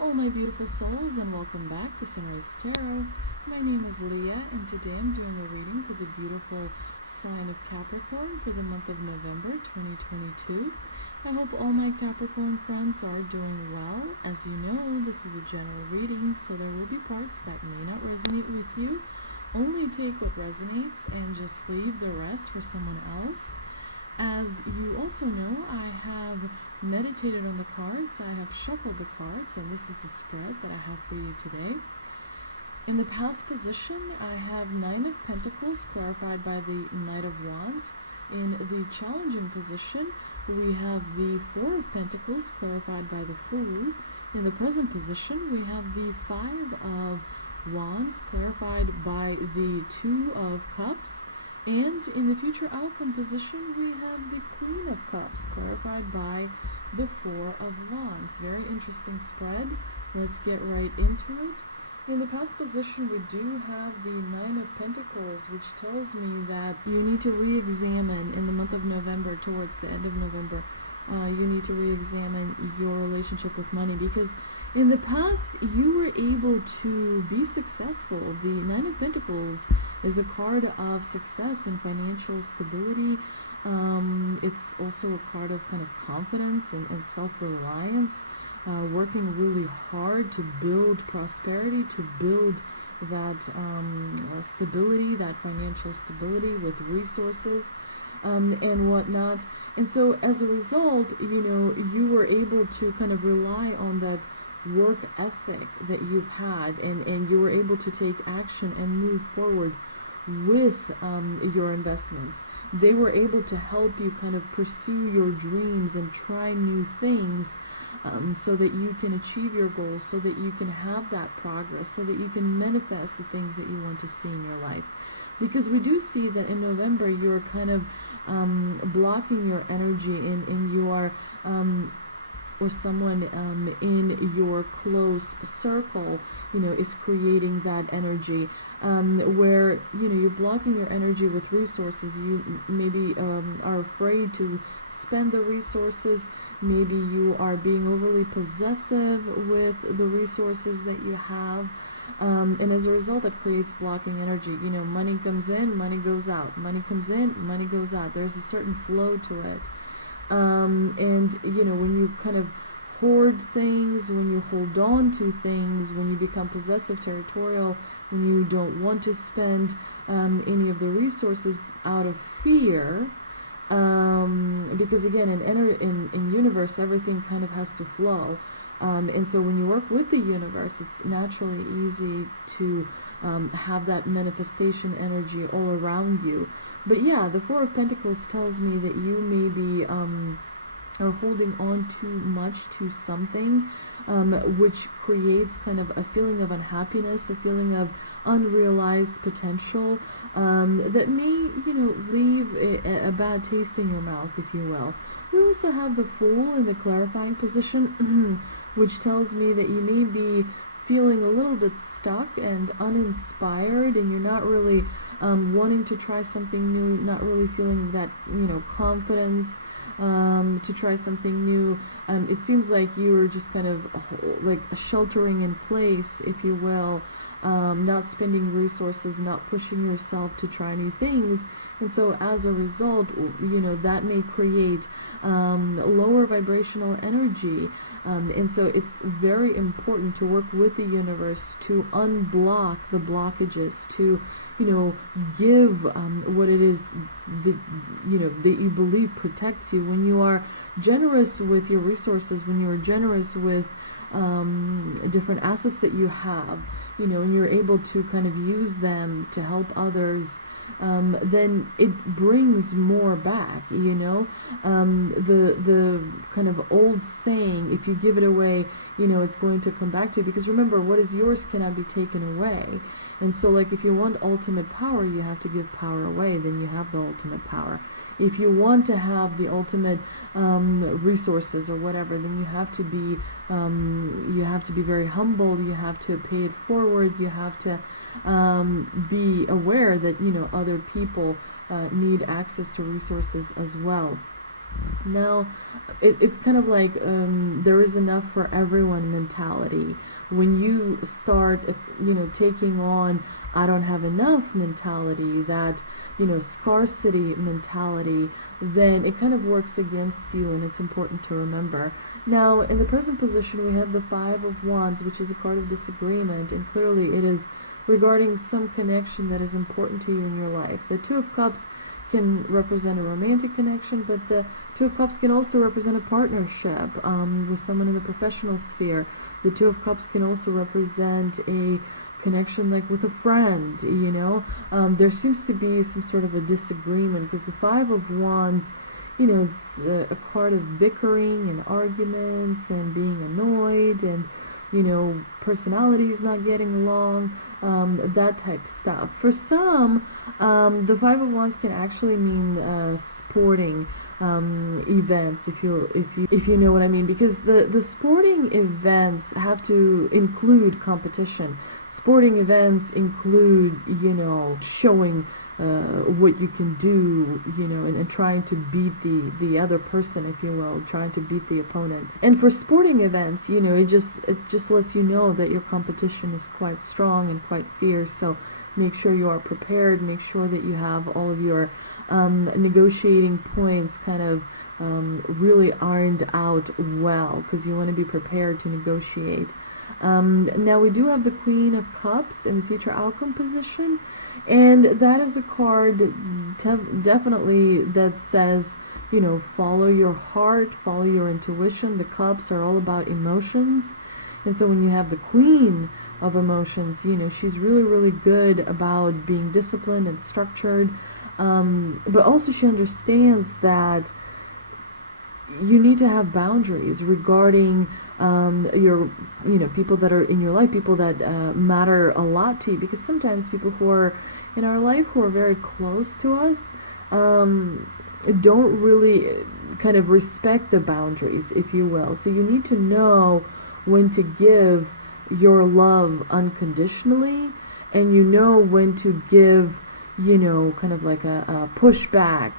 all my beautiful souls, and welcome back to Sunrise Tarot. My name is Leah, and today I'm doing a reading for the beautiful sign of Capricorn for the month of November 2022. I hope all my Capricorn friends are doing well. As you know, this is a general reading, so there will be parts that may not resonate with you. Only take what resonates and just leave the rest for someone else. As you also know, I have meditated on the cards, I have shuffled the cards, and this is the spread that I have for you today. In the past position, I have Nine of Pentacles clarified by the Knight of Wands. In the challenging position, we have the Four of Pentacles clarified by the Fool. In the present position, we have the Five of Wands clarified by the Two of Cups. And in the future outcome position, we have the Queen of Cups, clarified by the Four of Wands. Very interesting spread. Let's get right into it. In the past position, we do have the Nine of Pentacles, which tells me that you need to re-examine in the month of November, towards the end of November, you need to re-examine your relationship with money, because in the past, you were able to be successful. The Nine of Pentacles is a card of success and financial stability. It's also a card of kind of confidence and self-reliance, working really hard to build prosperity, to build that stability, that financial stability with resources and whatnot. And so as a result, you know, you were able to kind of rely on that work ethic that you've had, and you were able to take action and move forward with your investments. They were able to help you kind of pursue your dreams and try new things, so that you can achieve your goals, so that you can have that progress, so that you can manifest the things that you want to see in your life. Because we do see that in November you're kind of blocking your energy in your or someone in your close circle, you know, is creating that energy, where, you know, you're blocking your energy with resources. You maybe are afraid to spend the resources. Maybe you are being overly possessive with the resources that you have. And as a result, that creates blocking energy. You know, money comes in, money goes out. Money comes in, money goes out. There's a certain flow to it. And, you know, when you kind of hoard things, when you hold on to things, when you become possessive, territorial, when you don't want to spend any of the resources out of fear, because again, in universe, everything kind of has to flow. And so when you work with the universe, it's naturally easy to have that manifestation energy all around you. But yeah, the Four of Pentacles tells me that you may be are holding on too much to something, which creates kind of a feeling of unhappiness, a feeling of unrealized potential, that may, you know, leave a bad taste in your mouth, if you will. We also have the Fool in the clarifying position, which tells me that you may be feeling a little bit stuck and uninspired, and you're not really wanting to try something new, not really feeling that, you know, confidence to try something new. It seems like you are just kind of like sheltering in place, if you will, not spending resources, not pushing yourself to try new things. And so as a result, you know, that may create lower vibrational energy. And so it's very important to work with the universe to unblock the blockages, to, you know, give what it is that, you know, that you believe protects you. When you are generous with your resources, when you are generous with different assets that you have, you know, and you're able to kind of use them to help others, then it brings more back, you know. The kind of old saying, if you give it away, you know, it's going to come back to you. Because remember, what is yours cannot be taken away. And so, like, if you want ultimate power, you have to give power away, then you have the ultimate power. If you want to have the ultimate resources or whatever, then you have to be very humble. You have to pay it forward. You have to be aware that, you know, other people need access to resources as well. Now, it's kind of like there is enough for everyone mentality. When you start, taking on I don't have enough mentality, that, scarcity mentality, then it kind of works against you, and it's important to remember. Now, in the present position, we have the Five of Wands, which is a card of disagreement, and clearly it is regarding some connection that is important to you in your life. The Two of Cups can represent a romantic connection, but the Two of Cups can also represent a partnership with someone in the professional sphere. The Two of Cups can also represent a connection like with a friend, there seems to be some sort of a disagreement, because the Five of Wands, it's a card of bickering and arguments and being annoyed, and personalities not getting along, that type of stuff. For some, the Five of Wands can actually mean sporting events, if you know what I mean, because the sporting events have to include competition. Sporting events include, showing what you can do, and trying to beat the other person, if you will, trying to beat the opponent. And for sporting events, it just lets you know that your competition is quite strong and quite fierce. So make sure you are prepared. Make sure that you have all of your negotiating points kind of really ironed out well, because you want to be prepared to negotiate. Now we do have the Queen of Cups in the future outcome position, and that is a card definitely that says, follow your heart, follow your intuition. The cups are all about emotions, and so when you have the Queen of Emotions, she's really, really good about being disciplined and structured, but also she understands that you need to have boundaries regarding your people that are in your life, people that matter a lot to you, because sometimes people who are in our life who are very close to us don't really kind of respect the boundaries, if you will. So you need to know when to give your love unconditionally, and when to give kind of like a pushback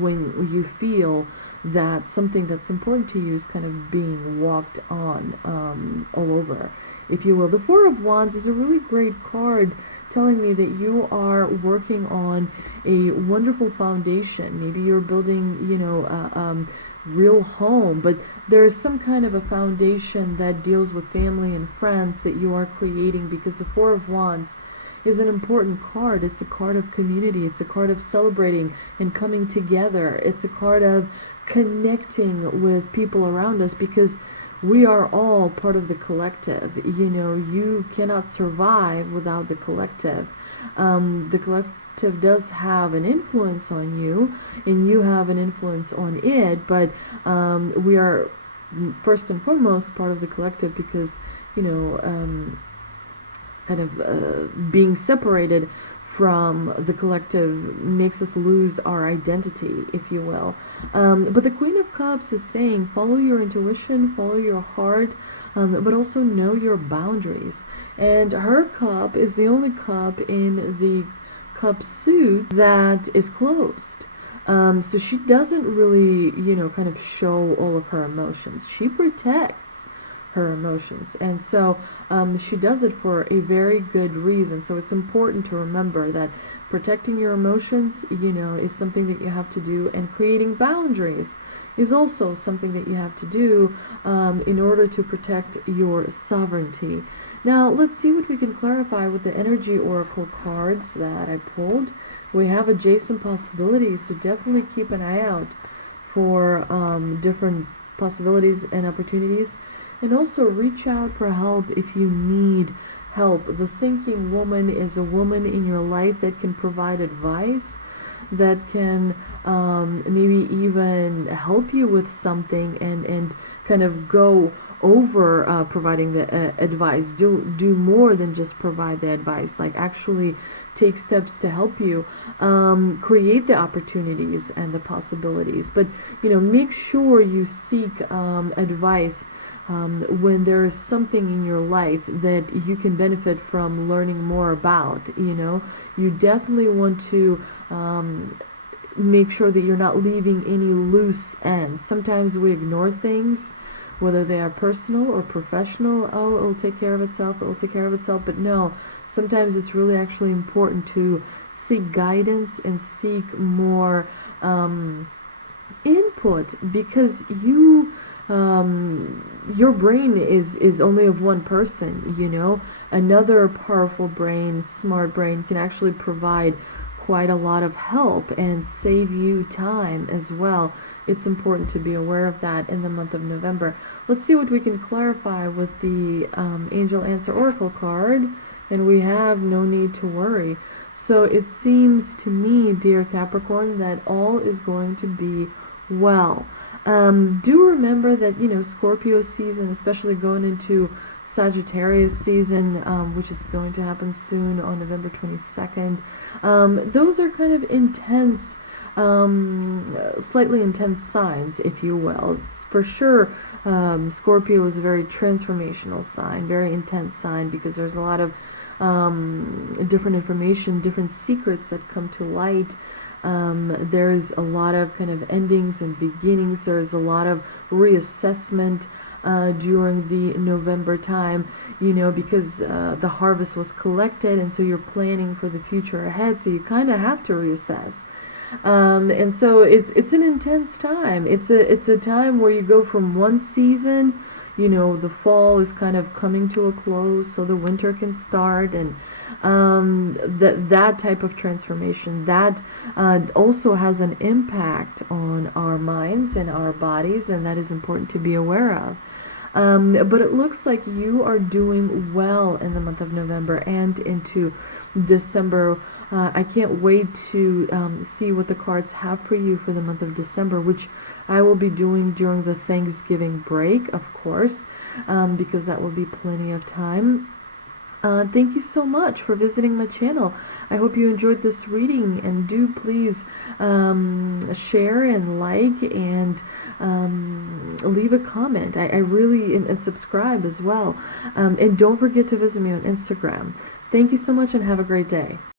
when you feel that something that's important to you is kind of being walked on all over, if you will. The Four of Wands is a really great card, telling me that you are working on a wonderful foundation. Maybe you're building, a real home, but there's some kind of a foundation that deals with family and friends that you are creating, because the Four of Wands is an important card. It's a card of community. It's a card of celebrating and coming together. It's a card of connecting with people around us, because we are all part of the collective. You cannot survive without the collective. The collective does have an influence on you, and you have an influence on it, but we are first and foremost part of the collective, because kind of being separated from the collective makes us lose our identity, if you will. But the Queen of Cups is saying, follow your intuition, follow your heart, but also know your boundaries. And her cup is the only cup in the cup suit that is closed. So she doesn't really, kind of show all of her emotions. She protects her emotions, and so she does it for a very good reason. So it's important to remember that protecting your emotions, is something that you have to do, and creating boundaries is also something that you have to do in order to protect your sovereignty. Now let's see what we can clarify with the energy oracle cards that I pulled. We have adjacent possibilities, so definitely keep an eye out for different possibilities and opportunities. And also reach out for help if you need help. The thinking woman is a woman in your life that can provide advice, that can maybe even help you with something, and kind of go over providing the advice. Do more than just provide the advice, like actually take steps to help you create the opportunities and the possibilities. But make sure you seek advice when there is something in your life that you can benefit from learning more about. You definitely want to make sure that you're not leaving any loose ends. Sometimes we ignore things, whether they are personal or professional. Oh, it'll take care of itself, it'll take care of itself. But no, sometimes it's really actually important to seek guidance and seek more input, because your brain is only of one person, you know. Another powerful brain, smart brain, can actually provide quite a lot of help and save you time as well. It's important to be aware of that in the month of November. Let's see what we can clarify with the Angel Answer Oracle card. And we have no need to worry. So it seems to me, dear Capricorn, that all is going to be well. Do remember that, you know, Scorpio season, especially going into Sagittarius season, which is going to happen soon on November 22nd. Those are kind of intense, slightly intense signs, if you will. For sure, Scorpio is a very transformational sign, very intense sign, because there's a lot of different information, different secrets that come to light. There's a lot of kind of endings and beginnings. There's a lot of reassessment during the November time, you know, because the harvest was collected, and so you're planning for the future ahead, so you kind of have to reassess. And so it's an intense time. It's a time where you go from one season, you know, the fall is kind of coming to a close, so the winter can start, and that type of transformation, that also has an impact on our minds and our bodies, and that is important to be aware of. But it looks like you are doing well in the month of November and into December. I can't wait to see what the cards have for you for the month of December, which I will be doing during the Thanksgiving break, of course, because that will be plenty of time. Thank you so much for visiting my channel. I hope you enjoyed this reading, and do please share and like and leave a comment. I really, and subscribe as well. And don't forget to visit me on Instagram. Thank you so much, and have a great day.